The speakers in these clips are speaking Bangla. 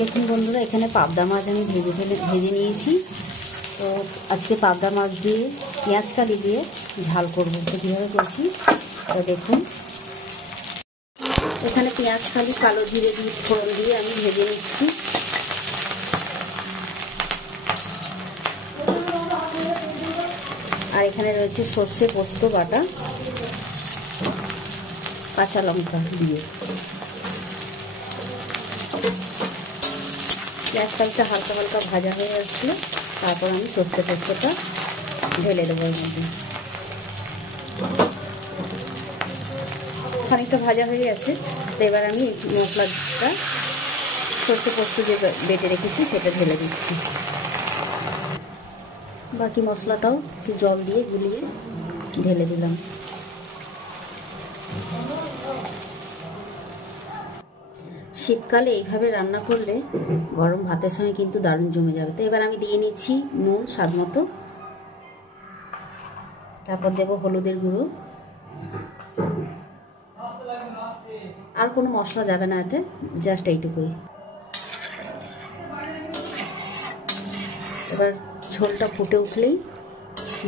দেখুন বন্ধুরা, এখানে পাবদা মাছ আমি ভেজে নিয়েছি। তো আজকে পাবদা মাছ দিয়ে পেঁয়াজ কালি দিয়ে ঝাল করবো। তো কীভাবে করছি তো দেখুন। এখানে পেঁয়াজ কালি কালো জিরে দিয়ে ফোড়ন দিয়ে আমি ভেজে নিচ্ছি। আর এখানে রয়েছে সর্ষে পোস্ত বাটা, কাঁচা লঙ্কা দিয়ে। পেঁয়াজ কালিটা হালকা হালকা ভাজা হয়ে আসলে তারপর আমি সর্ষে পোস্তটা ঢেলে দেবো এর মধ্যে। খানিকটা ভাজা হয়ে গেছে, তো এবার আমি মশলাটা সর্ষে পোস্ত যে বেটে রেখেছি সেটা ঢেলে দিচ্ছি। বাকি মশলাটাও একটু জল দিয়ে গুলিয়ে ঢেলে দিলাম। শীতকালে এইভাবে রান্না করলে গরম ভাতের সঙ্গে কিন্তু দারুণ জমে যাবে। তো এবার আমি দিয়ে নিচ্ছি নুন স্বাদ মতো, তারপর দেব হলুদের গুঁড়ো। আর কোনো মশলা যাবে না এতে, জাস্ট এইটুকুই। এবার ঝোলটা ফুটে উঠলেই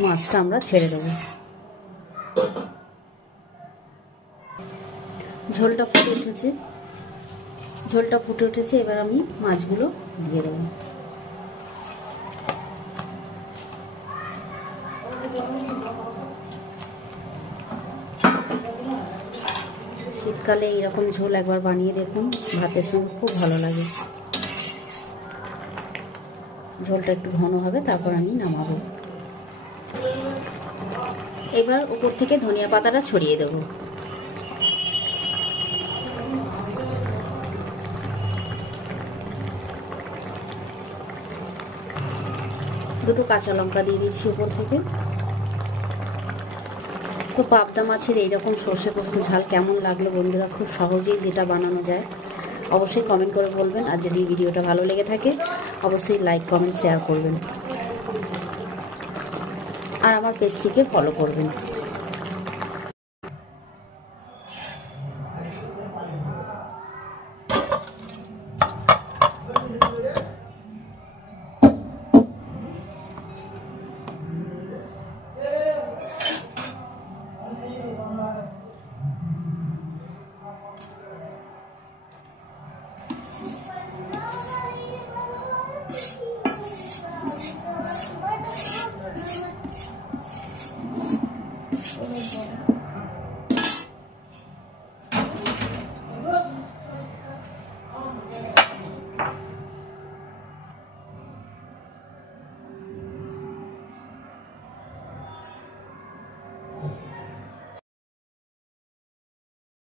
মাছটা আমরা ছেড়ে দেবো। ঝোলটা ফুটে উঠেছে, এবার আমি মাছগুলো দিয়ে দেবো। শীতকালে এইরকম ঝোল একবার বানিয়ে দেখুন, ভাতের সঙ্গে খুব ভালো লাগে। ঝোলটা একটু ঘন হবে, তারপর আমি নামাবো। এবার উপর থেকে ধনিয়া পাতাটা ছড়িয়ে দেবো। দুটো কাঁচা লঙ্কা দিয়ে দিচ্ছি উপর থেকে। তো পাবদা মাছের এইরকম সর্ষে পোস্ত ঝাল কেমন লাগলো বন্ধুরা? খুব সহজেই যেটা বানানো যায়, অবশ্যই কমেন্ট করে বলবেন। আর যদি ভিডিওটা ভালো লেগে থাকে অবশ্যই লাইক কমেন্ট শেয়ার করবেন, আর আমার পেজটিকে ফলো করবেন।